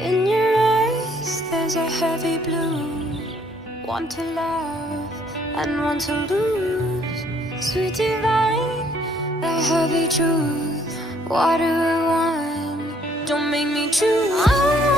In your eyes, there's a heavy blue. Want to love and want to lose. Sweet divine, the heavy truth. What do I want? Don't make me choose.